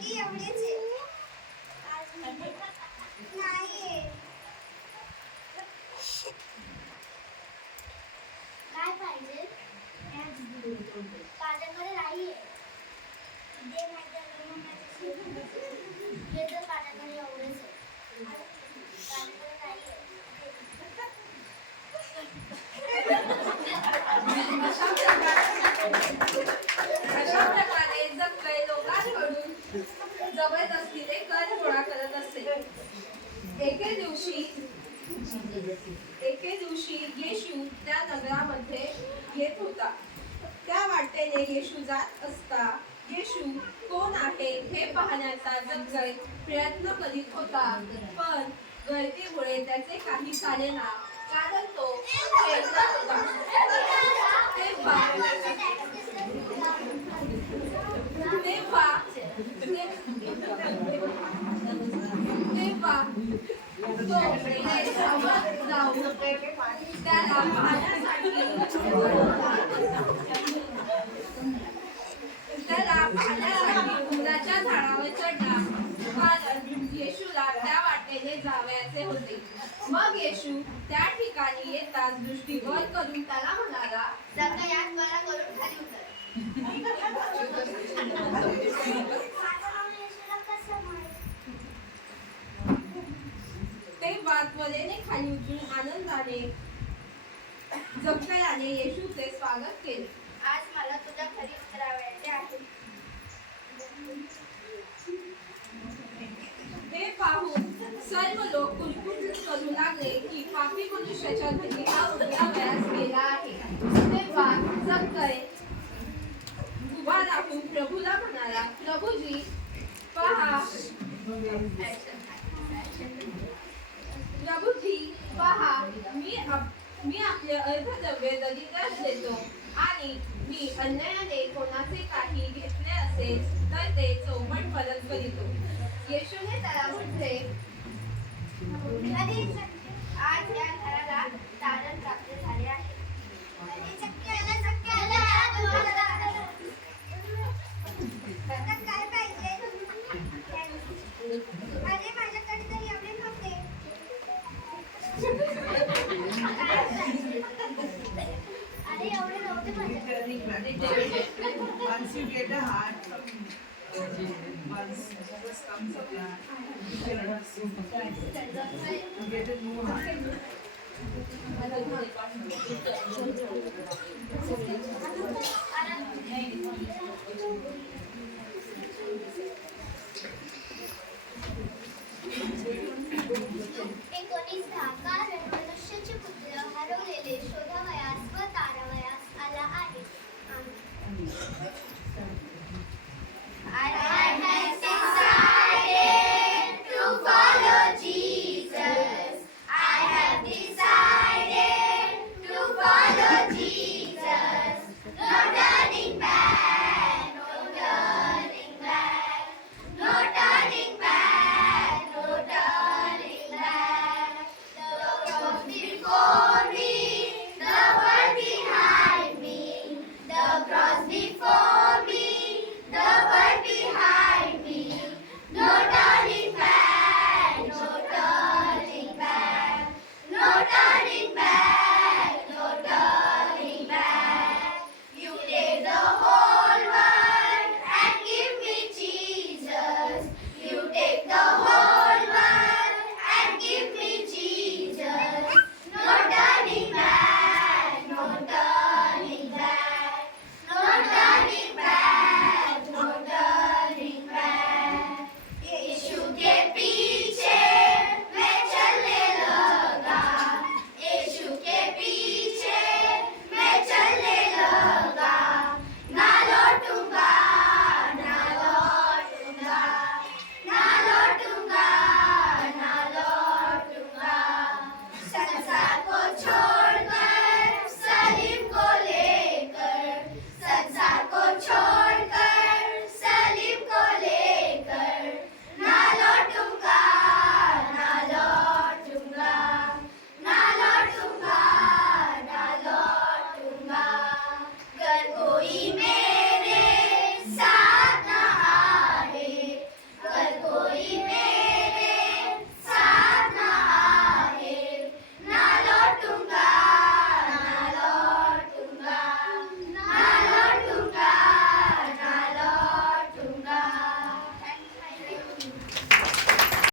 की एवढेच आहे. नाही काय पाहिजे माझ्याकडे नाहीये दे माझ्याकडे हे तर माझ्याकडे एवढेच आहे माझ्याकडे नाहीये अशा प्रकारे जर काही लोकांकडून जबरदस्तीने कर गोळा करत असते. एके दिवशी येशू त्या नगरामध्ये येत होता. त्या वाटेने येशू जात असता येशू कोण आहे हे पाहण्याचा जगजग प्रयत्न करीत होता. पण गर्दीमुळे त्याचे काही चालेना, कारण तो खेळला होता. तेव्हा तो जाऊन त्याला पाहण्यासाठी उंबराच्या झाडावर चढला, कारण येशूला त्या वाटेने जावयाचे होते. मग येशू त्या ठिकाणी येताच दृष्टी वर करून त्याला म्हणाला, सगळ्यात मला करून खाली उतर. तेव्हा त्वरेने खाली उतरून आनंदाने जगदयाने येशूचे स्वागत केले. आज मला तुझ्या घरी उतरावयाचे आहे. हे पाहून सर्व लोक कुलकुल करू लागले की पापी मनुष्याच्या घरी हा उतरावयास गेला आहे. तेव्हा जगदय उभा राहून प्रभूला म्हणाला, प्रभूजी पहा, मी आपले अर्धद्रव्य दरिद्रास देतो, आणि मी अन्यायाने कोणाचे काही घेतले असेल तर ते चौपट परत करीतो. येशूने त्याला म्हटले, आज या घराला तारण प्राप्त झाले आहे. काय पाहिजे? अरे माझ्याकडे तर एवढे नव्हते. अरे एवढे नव्हते माझ्याकडे. Once you get a heart once it just comes a plan, you get a new heart.